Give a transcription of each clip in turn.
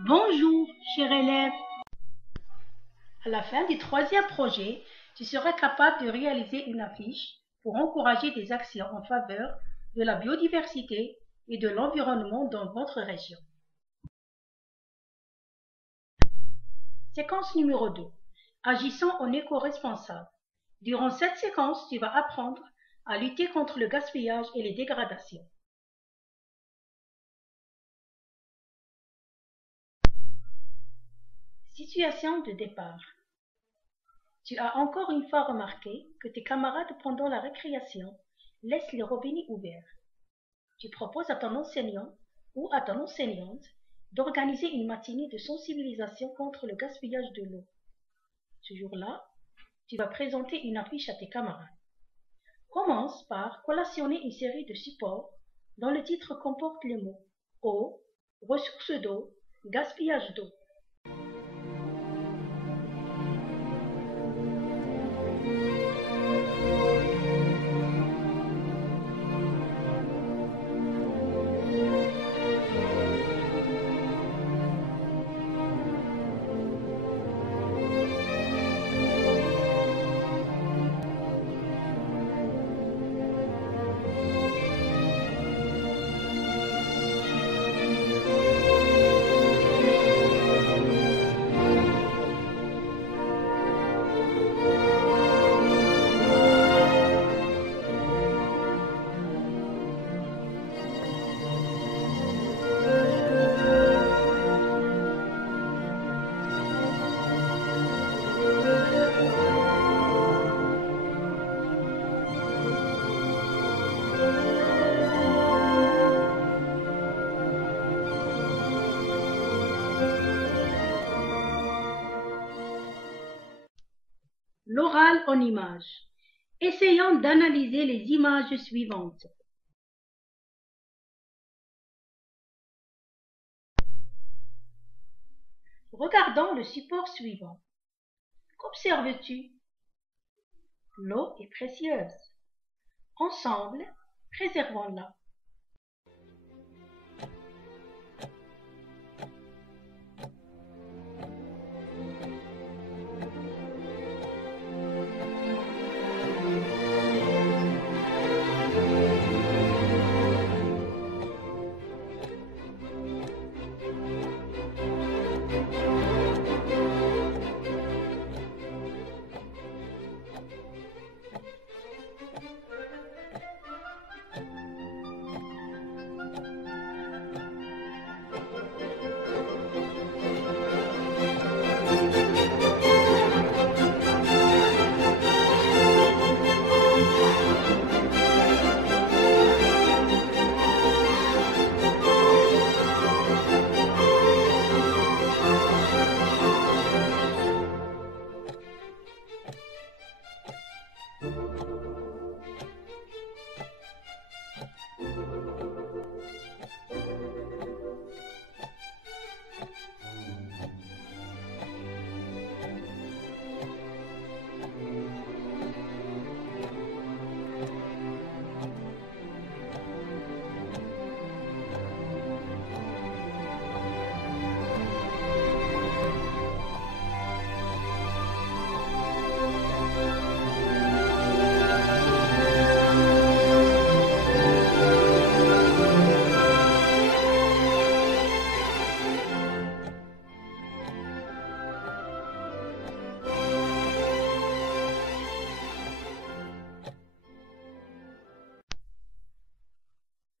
Bonjour, cher élève. À la fin du troisième projet, tu seras capable de réaliser une affiche pour encourager des actions en faveur de la biodiversité et de l'environnement dans votre région. Séquence numéro 2. Agissons en éco-responsable. Durant cette séquence, tu vas apprendre à lutter contre le gaspillage et les dégradations. Situation de départ. Tu as encore une fois remarqué que tes camarades pendant la récréation laissent les robinets ouverts. Tu proposes à ton enseignant ou à ton enseignante d'organiser une matinée de sensibilisation contre le gaspillage de l'eau. Ce jour-là, tu vas présenter une affiche à tes camarades. Commence par collationner une série de supports dont le titre comporte les mots eau, ressources d'eau, gaspillage d'eau. L'oral en images. Essayons d'analyser les images suivantes. Regardons le support suivant. Qu'observes-tu? L'eau est précieuse. Ensemble, préservons-la.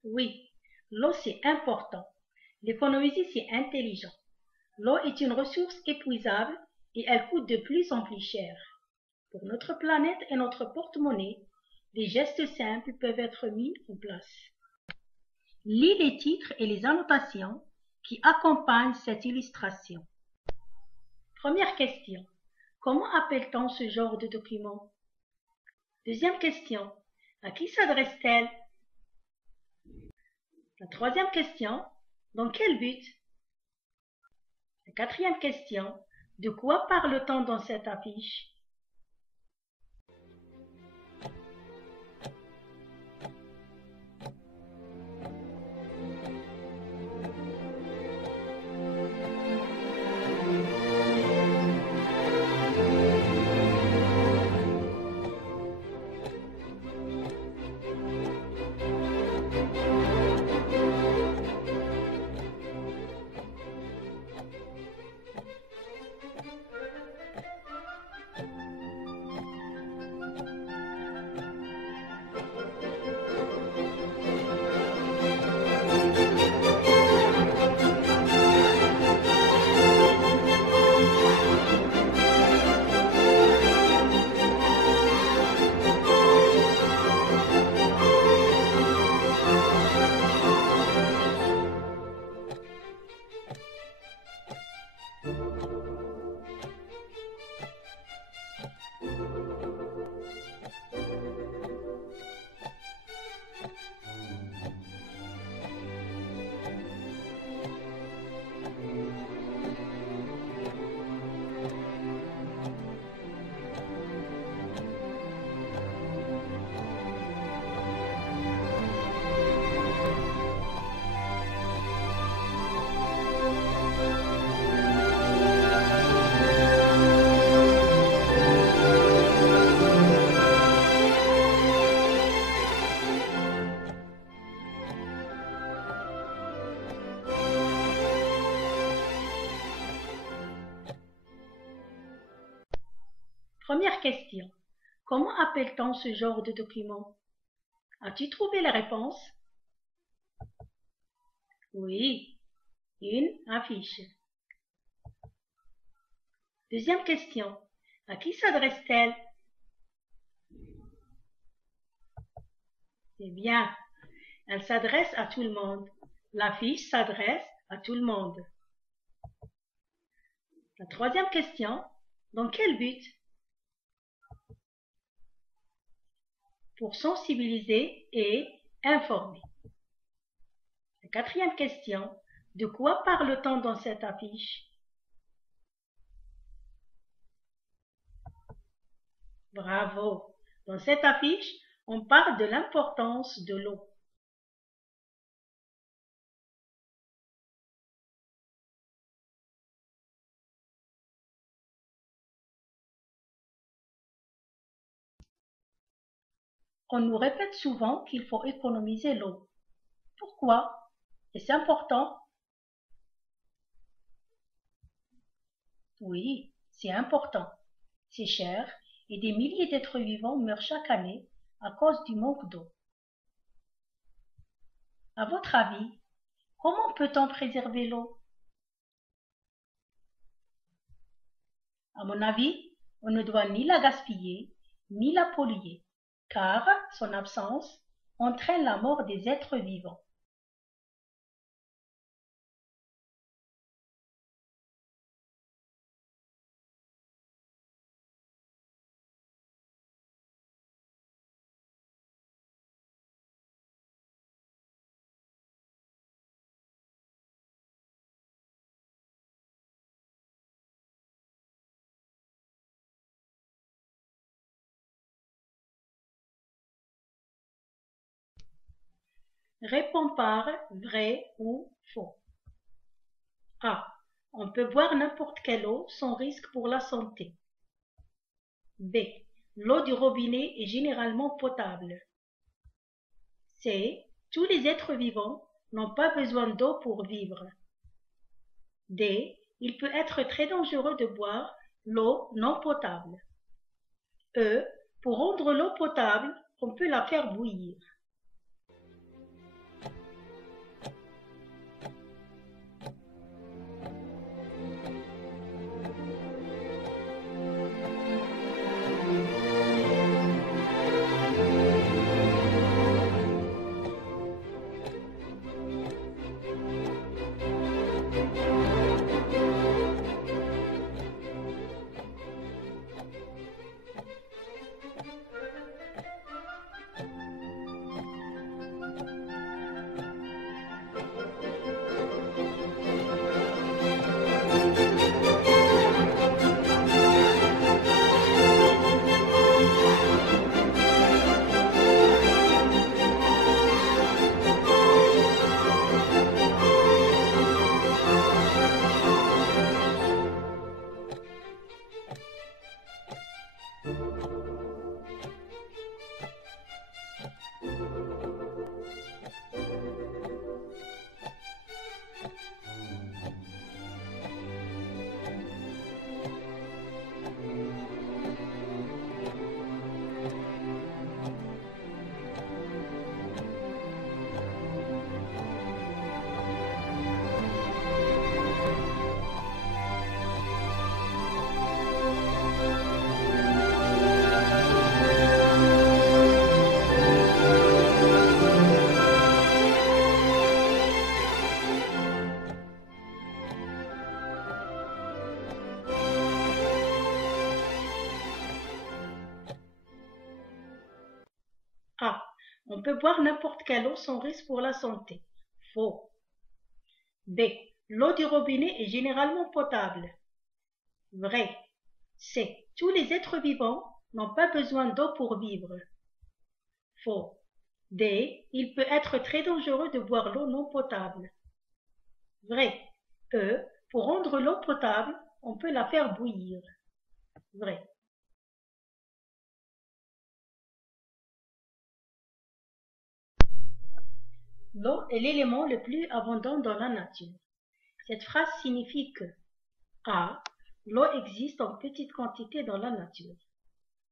Oui, l'eau c'est important. L'économiser c'est intelligent. L'eau est une ressource épuisable et elle coûte de plus en plus cher. Pour notre planète et notre porte-monnaie, des gestes simples peuvent être mis en place. Lis les titres et les annotations qui accompagnent cette illustration. Première question. Comment appelle-t-on ce genre de document? Deuxième question. À qui s'adresse-t-elle? La troisième question. Dans quel but? La quatrième question. De quoi parle-t-on dans cette affiche? Première question. Comment appelle-t-on ce genre de document? As-tu trouvé la réponse? Oui, une affiche. Deuxième question. À qui s'adresse-t-elle? C'est bien. Elle s'adresse à tout le monde. L'affiche s'adresse à tout le monde. La troisième question. Dans quel but? Pour sensibiliser et informer. La quatrième question. De quoi parle-t-on dans cette affiche? Bravo! Dans cette affiche, on parle de l'importance de l'eau. On nous répète souvent qu'il faut économiser l'eau. Pourquoi? Est-ce important? Oui, c'est important. C'est cher et des milliers d'êtres vivants meurent chaque année à cause du manque d'eau. À votre avis, comment peut-on préserver l'eau? À mon avis, on ne doit ni la gaspiller, ni la polluer, car son absence entraîne la mort des êtres vivants. Réponds par vrai ou faux. A. On peut boire n'importe quelle eau sans risque pour la santé. B. L'eau du robinet est généralement potable. C. Tous les êtres vivants n'ont pas besoin d'eau pour vivre. D. Il peut être très dangereux de boire l'eau non potable. E. Pour rendre l'eau potable, on peut la faire bouillir. A. On peut boire n'importe quelle eau sans risque pour la santé. Faux. B. L'eau du robinet est généralement potable. Vrai. C. Tous les êtres vivants n'ont pas besoin d'eau pour vivre. Faux. D. Il peut être très dangereux de boire l'eau non potable. Vrai. E. Pour rendre l'eau potable, on peut la faire bouillir. Vrai. L'eau est l'élément le plus abondant dans la nature. Cette phrase signifie que A. L'eau existe en petite quantité dans la nature.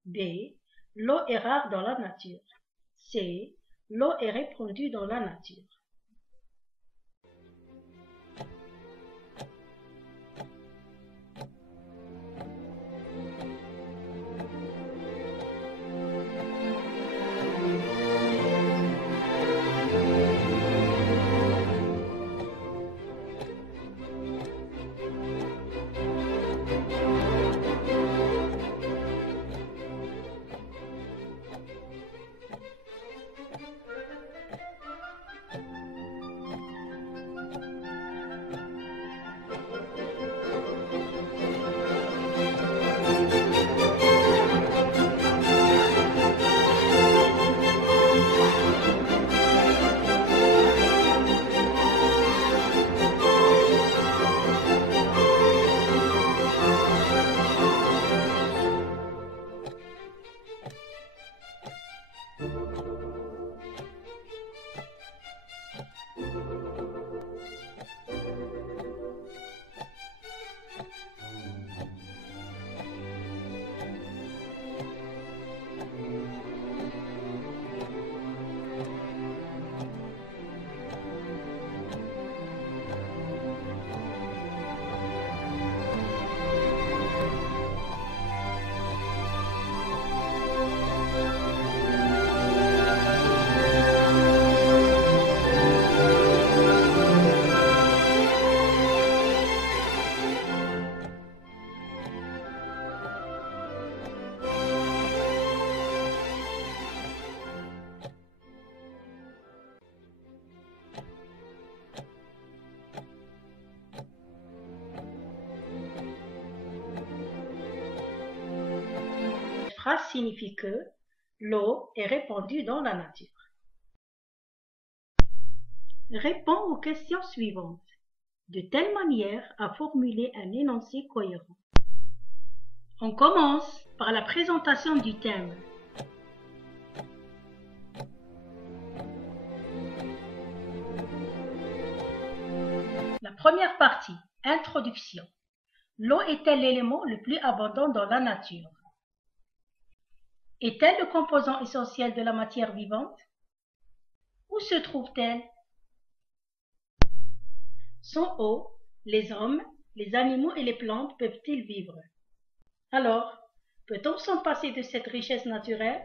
B. L'eau est rare dans la nature. C. L'eau est répandue dans la nature. Cette phrase signifie que l'eau est répandue dans la nature. Réponds aux questions suivantes, de telle manière à formuler un énoncé cohérent. On commence par la présentation du thème. La première partie, introduction. L'eau est-elle l'élément le plus abondant dans la nature? Est-elle le composant essentiel de la matière vivante? Où se trouve-t-elle? Sans eau, les hommes, les animaux et les plantes peuvent-ils vivre? Alors, peut-on s'en passer de cette richesse naturelle?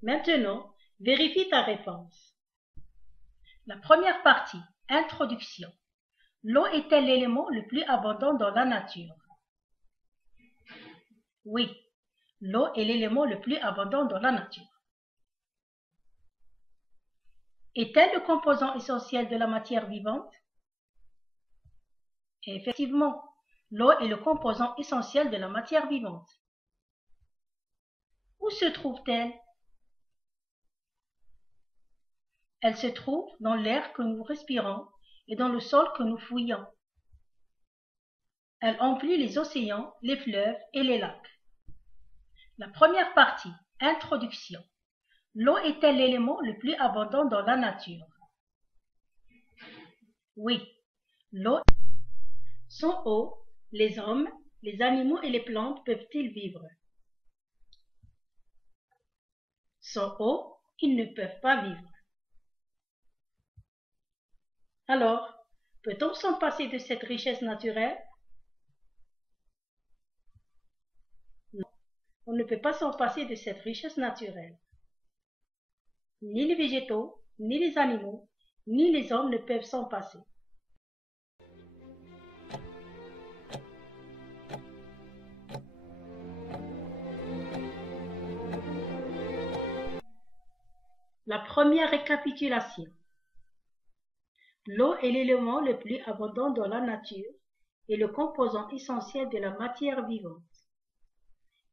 Maintenant, vérifie ta réponse. La première partie, introduction. L'eau est-elle l'élément le plus abondant dans la nature? Oui, l'eau est l'élément le plus abondant dans la nature. Est-elle le composant essentiel de la matière vivante? Effectivement, l'eau est le composant essentiel de la matière vivante. Où se trouve-t-elle? Elle se trouve dans l'air que nous respirons et dans le sol que nous fouillons. Elle emplit les océans, les fleuves et les lacs. La première partie, introduction. L'eau est-elle l'élément le plus abondant dans la nature? Oui, l'eau. Sans eau, les hommes, les animaux et les plantes peuvent-ils vivre? Sans eau, ils ne peuvent pas vivre. Alors, peut-on s'en passer de cette richesse naturelle? Non, on ne peut pas s'en passer de cette richesse naturelle. Ni les végétaux, ni les animaux, ni les hommes ne peuvent s'en passer. La première récapitulation. L'eau est l'élément le plus abondant dans la nature et le composant essentiel de la matière vivante.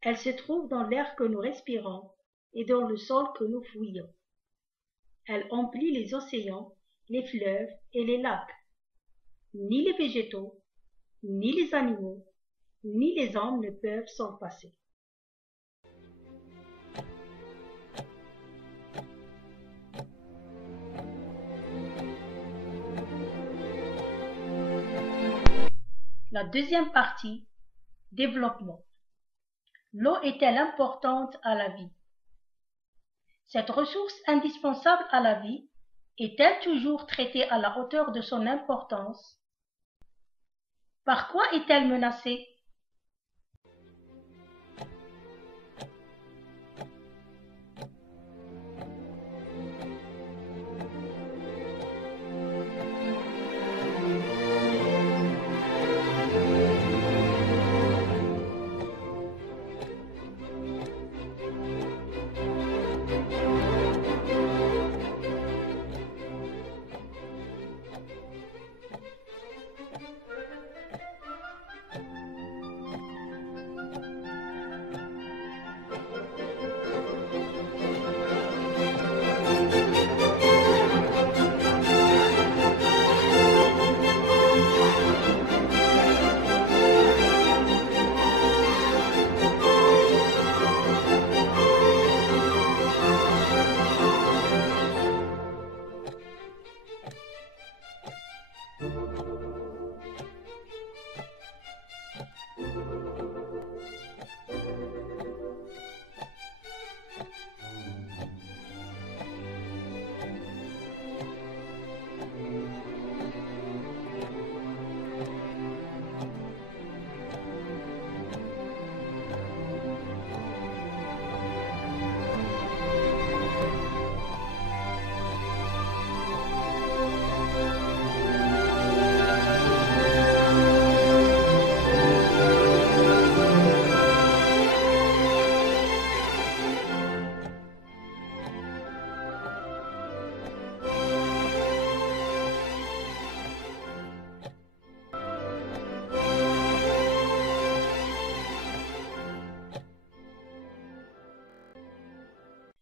Elle se trouve dans l'air que nous respirons et dans le sol que nous fouillons. Elle emplit les océans, les fleuves et les lacs. Ni les végétaux, ni les animaux, ni les hommes ne peuvent s'en passer. La deuxième partie, développement. L'eau est-elle importante à la vie? Cette ressource indispensable à la vie est-elle toujours traitée à la hauteur de son importance? Par quoi est-elle menacée?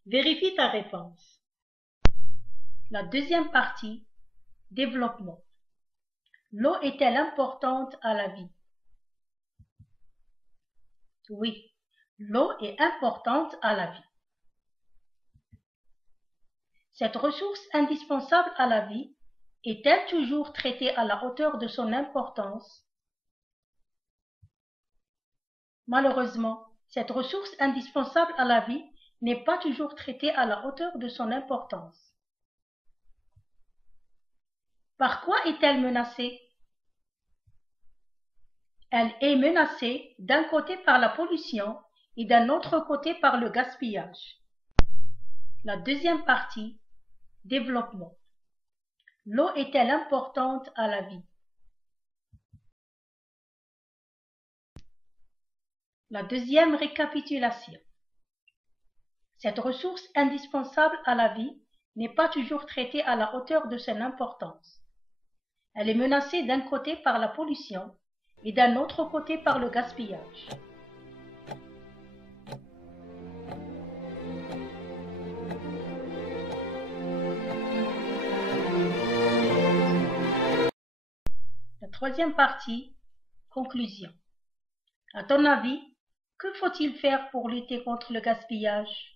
Vérifie ta réponse. La deuxième partie, développement. L'eau est-elle importante à la vie? Oui, l'eau est importante à la vie. Cette ressource indispensable à la vie est-elle toujours traitée à la hauteur de son importance? Malheureusement, cette ressource indispensable à la vie n'est pas toujours traitée à la hauteur de son importance. Par quoi est-elle menacée? Elle est menacée d'un côté par la pollution et d'un autre côté par le gaspillage. La deuxième partie, développement. L'eau est-elle importante à la vie? La deuxième récapitulation. Cette ressource indispensable à la vie n'est pas toujours traitée à la hauteur de son importance. Elle est menacée d'un côté par la pollution et d'un autre côté par le gaspillage. La troisième partie, conclusion. À ton avis, que faut-il faire pour lutter contre le gaspillage?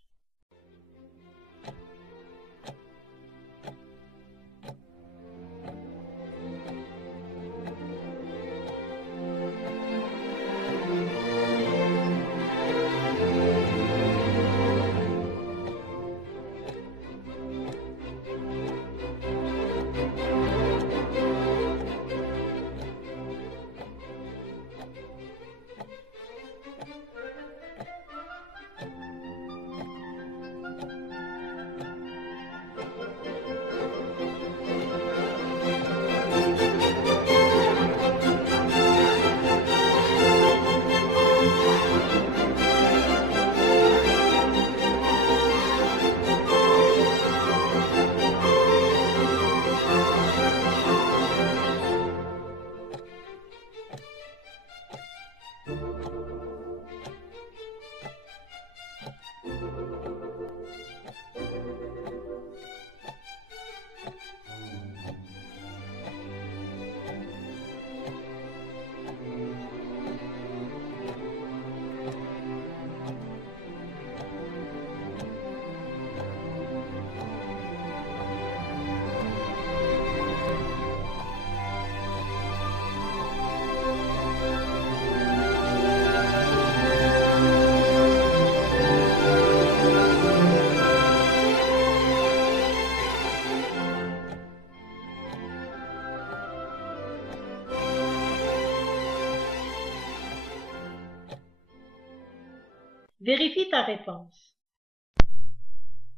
Vérifie ta réponse.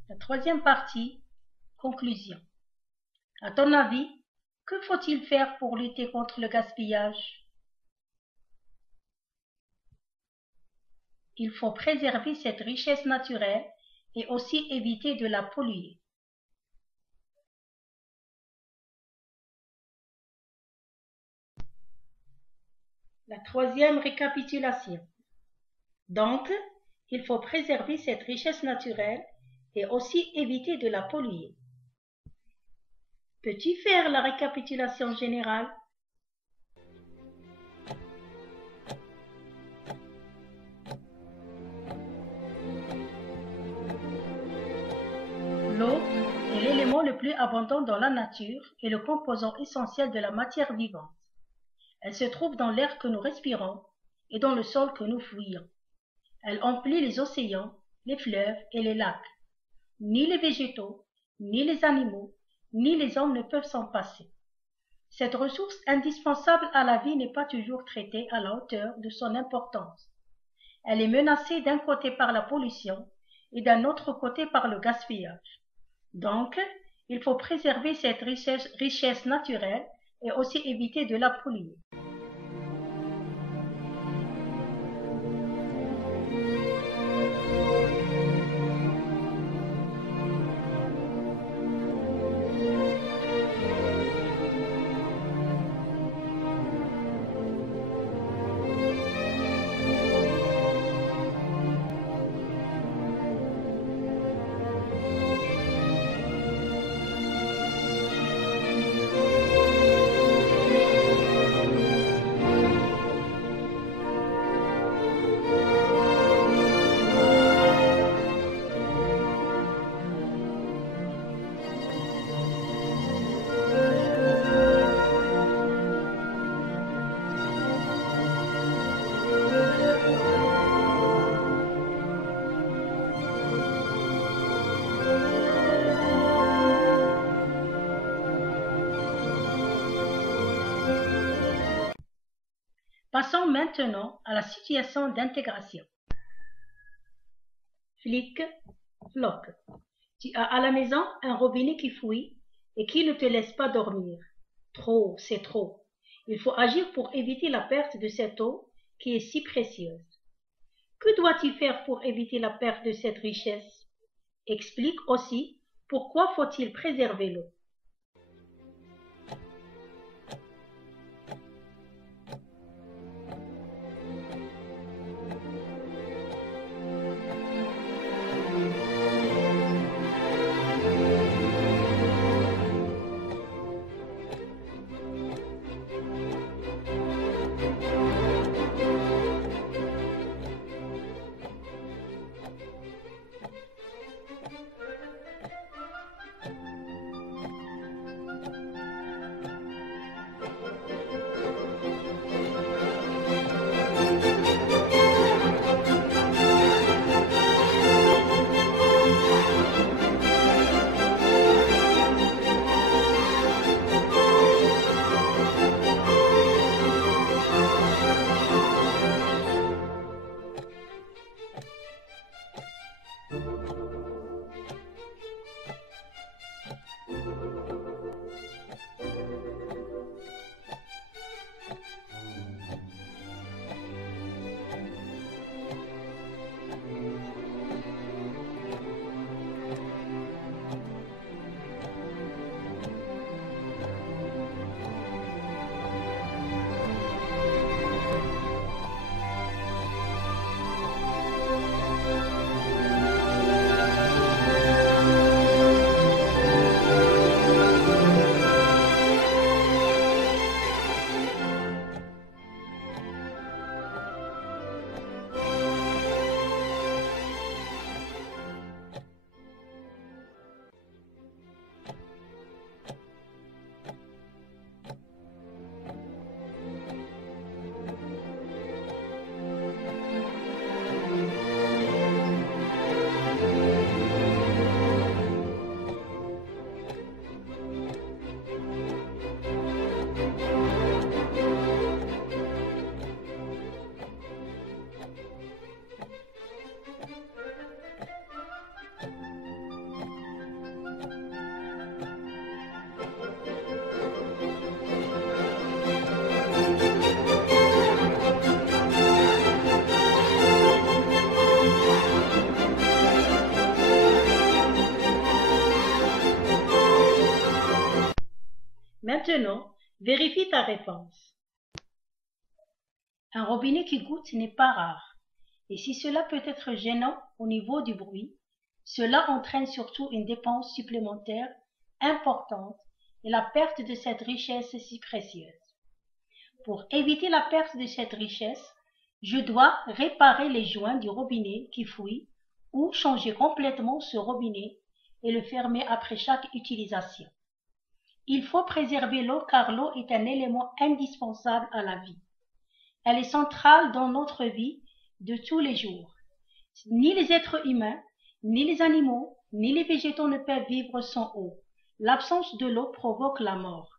La troisième partie, conclusion. À ton avis, que faut-il faire pour lutter contre le gaspillage? Il faut préserver cette richesse naturelle et aussi éviter de la polluer. La troisième récapitulation. Donc, il faut préserver cette richesse naturelle et aussi éviter de la polluer. Peux-tu faire la récapitulation générale? L'eau est l'élément le plus abondant dans la nature et le composant essentiel de la matière vivante. Elle se trouve dans l'air que nous respirons et dans le sol que nous fouillons. Elle emplit les océans, les fleuves et les lacs. Ni les végétaux, ni les animaux, ni les hommes ne peuvent s'en passer. Cette ressource indispensable à la vie n'est pas toujours traitée à la hauteur de son importance. Elle est menacée d'un côté par la pollution et d'un autre côté par le gaspillage. Donc, il faut préserver cette richesse naturelle et aussi éviter de la polluer. Passons maintenant à la situation d'intégration. Flic, floc. Tu as à la maison un robinet qui fuit et qui ne te laisse pas dormir. Trop, c'est trop. Il faut agir pour éviter la perte de cette eau qui est si précieuse. Que dois-tu faire pour éviter la perte de cette richesse? Explique aussi pourquoi faut-il préserver l'eau. Maintenant, vérifie ta réponse. Un robinet qui goutte n'est pas rare, et si cela peut être gênant au niveau du bruit, cela entraîne surtout une dépense supplémentaire importante et la perte de cette richesse si précieuse. Pour éviter la perte de cette richesse, je dois réparer les joints du robinet qui fuit ou changer complètement ce robinet et le fermer après chaque utilisation. Il faut préserver l'eau car l'eau est un élément indispensable à la vie. Elle est centrale dans notre vie de tous les jours. Ni les êtres humains, ni les animaux, ni les végétaux ne peuvent vivre sans eau. L'absence de l'eau provoque la mort.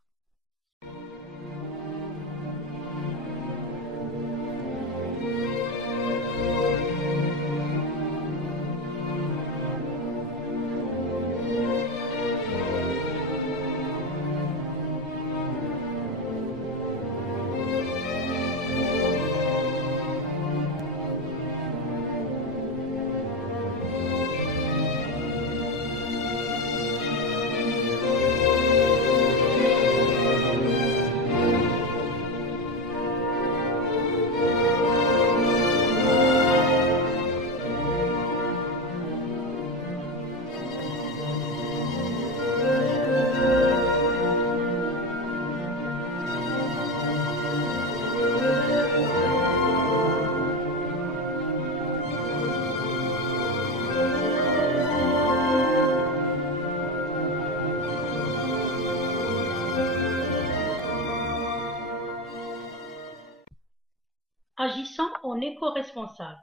Agissant en éco-responsable.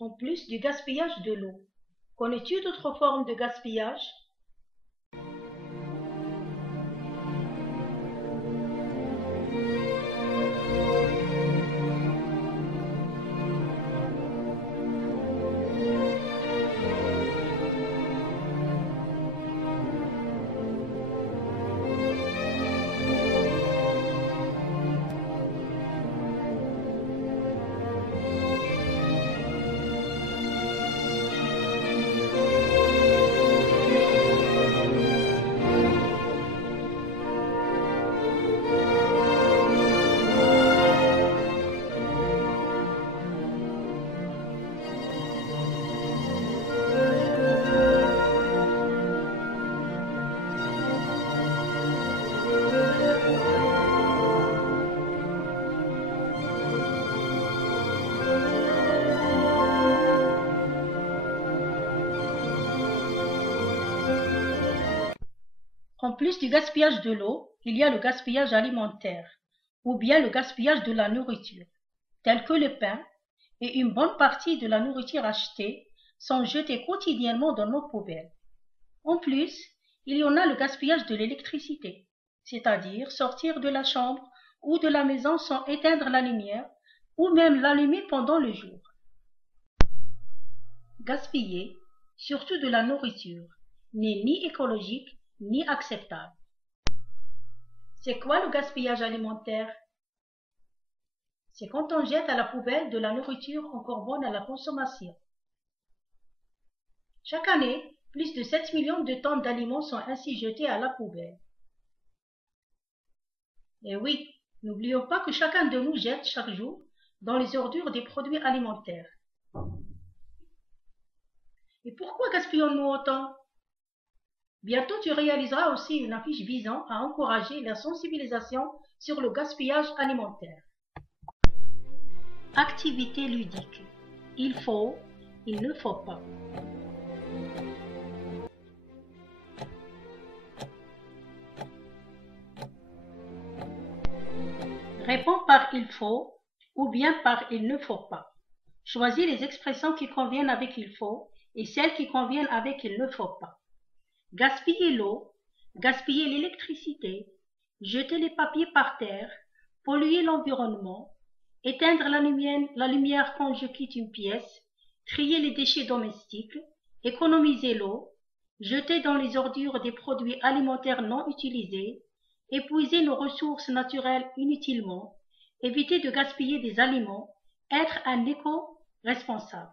En plus du gaspillage de l'eau, connais-tu d'autres formes de gaspillage? plus du gaspillage de l'eau, il y a le gaspillage alimentaire, ou bien le gaspillage de la nourriture, tel que le pain, et une bonne partie de la nourriture achetée sont jetées quotidiennement dans nos poubelles. En plus, il y en a le gaspillage de l'électricité, c'est-à-dire sortir de la chambre ou de la maison sans éteindre la lumière ou même l'allumer pendant le jour. Gaspiller, surtout de la nourriture, n'est ni écologique ni acceptable. C'est quoi le gaspillage alimentaire? C'est quand on jette à la poubelle de la nourriture encore bonne à la consommation. Chaque année, plus de 7 millions de tonnes d'aliments sont ainsi jetés à la poubelle. Et oui, n'oublions pas que chacun de nous jette chaque jour dans les ordures des produits alimentaires. Et pourquoi gaspillons-nous autant? Bientôt, tu réaliseras aussi une affiche visant à encourager la sensibilisation sur le gaspillage alimentaire. Activité ludique. Il faut, il ne faut pas. Réponds par il faut ou bien par il ne faut pas. Choisis les expressions qui conviennent avec il faut et celles qui conviennent avec il ne faut pas. Gaspiller l'eau, gaspiller l'électricité, jeter les papiers par terre, polluer l'environnement, éteindre la lumière quand je quitte une pièce, trier les déchets domestiques, économiser l'eau, jeter dans les ordures des produits alimentaires non utilisés, épuiser nos ressources naturelles inutilement, éviter de gaspiller des aliments, être un éco-responsable.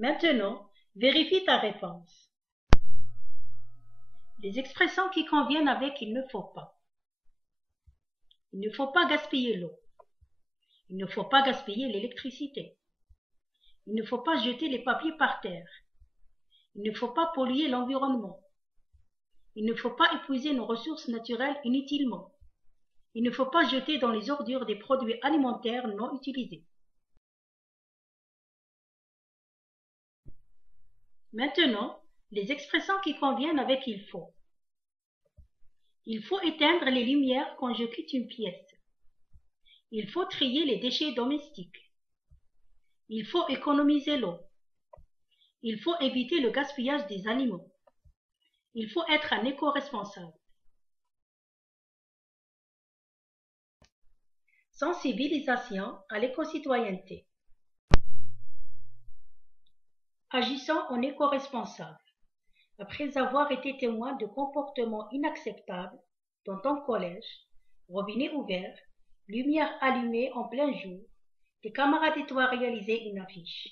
Maintenant, vérifie ta réponse. Les expressions qui conviennent avec il ne faut pas. Il ne faut pas gaspiller l'eau. Il ne faut pas gaspiller l'électricité. Il ne faut pas jeter les papiers par terre. Il ne faut pas polluer l'environnement. Il ne faut pas épuiser nos ressources naturelles inutilement. Il ne faut pas jeter dans les ordures des produits alimentaires non utilisés. Maintenant, les expressions qui conviennent avec il faut. Il faut éteindre les lumières quand je quitte une pièce. Il faut trier les déchets domestiques. Il faut économiser l'eau. Il faut éviter le gaspillage des aliments. Il faut être un éco-responsable. Sensibilisation à l'éco-citoyenneté. Agissons en éco-responsable. Après avoir été témoin de comportements inacceptables dans ton collège, robinet ouvert, lumière allumée en plein jour, tes camarades et toi réalisez une affiche.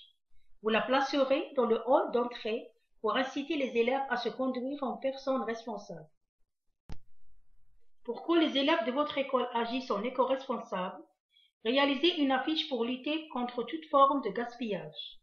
Vous la placerez dans le hall d'entrée pour inciter les élèves à se conduire en personnes responsables. Pour que les élèves de votre école agissent en éco-responsables, réalisez une affiche pour lutter contre toute forme de gaspillage.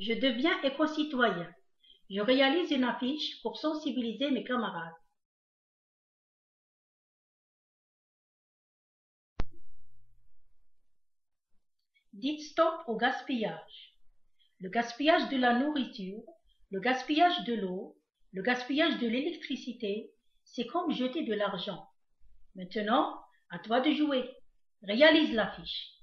Je deviens éco-citoyen. Je réalise une affiche pour sensibiliser mes camarades. Dites stop au gaspillage. Le gaspillage de la nourriture, le gaspillage de l'eau, le gaspillage de l'électricité, c'est comme jeter de l'argent. Maintenant, à toi de jouer. Réalise l'affiche.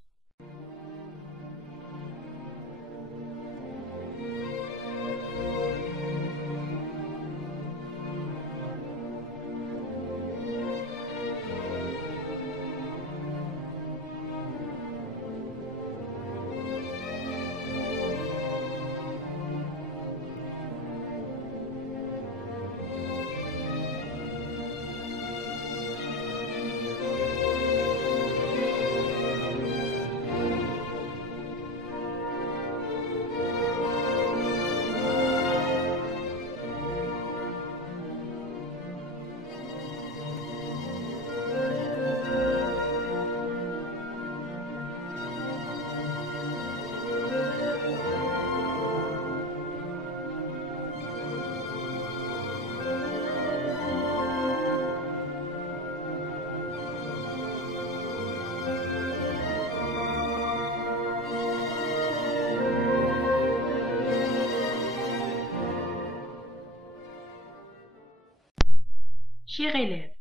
Chers élèves,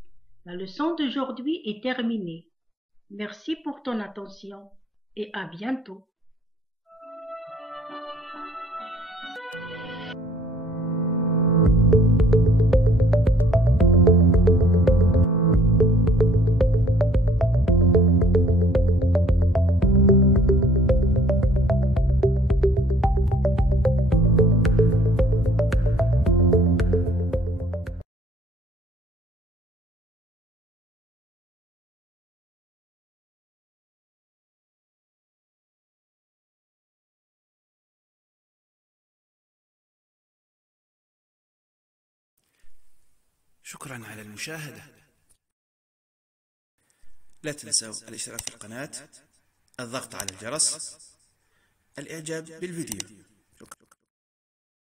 la leçon d'aujourd'hui est terminée. Merci pour ton attention et à bientôt. شكرا على المشاهدة. لا تنسوا الاشتراك في القناة، الضغط على الجرس، الإعجاب بالفيديو.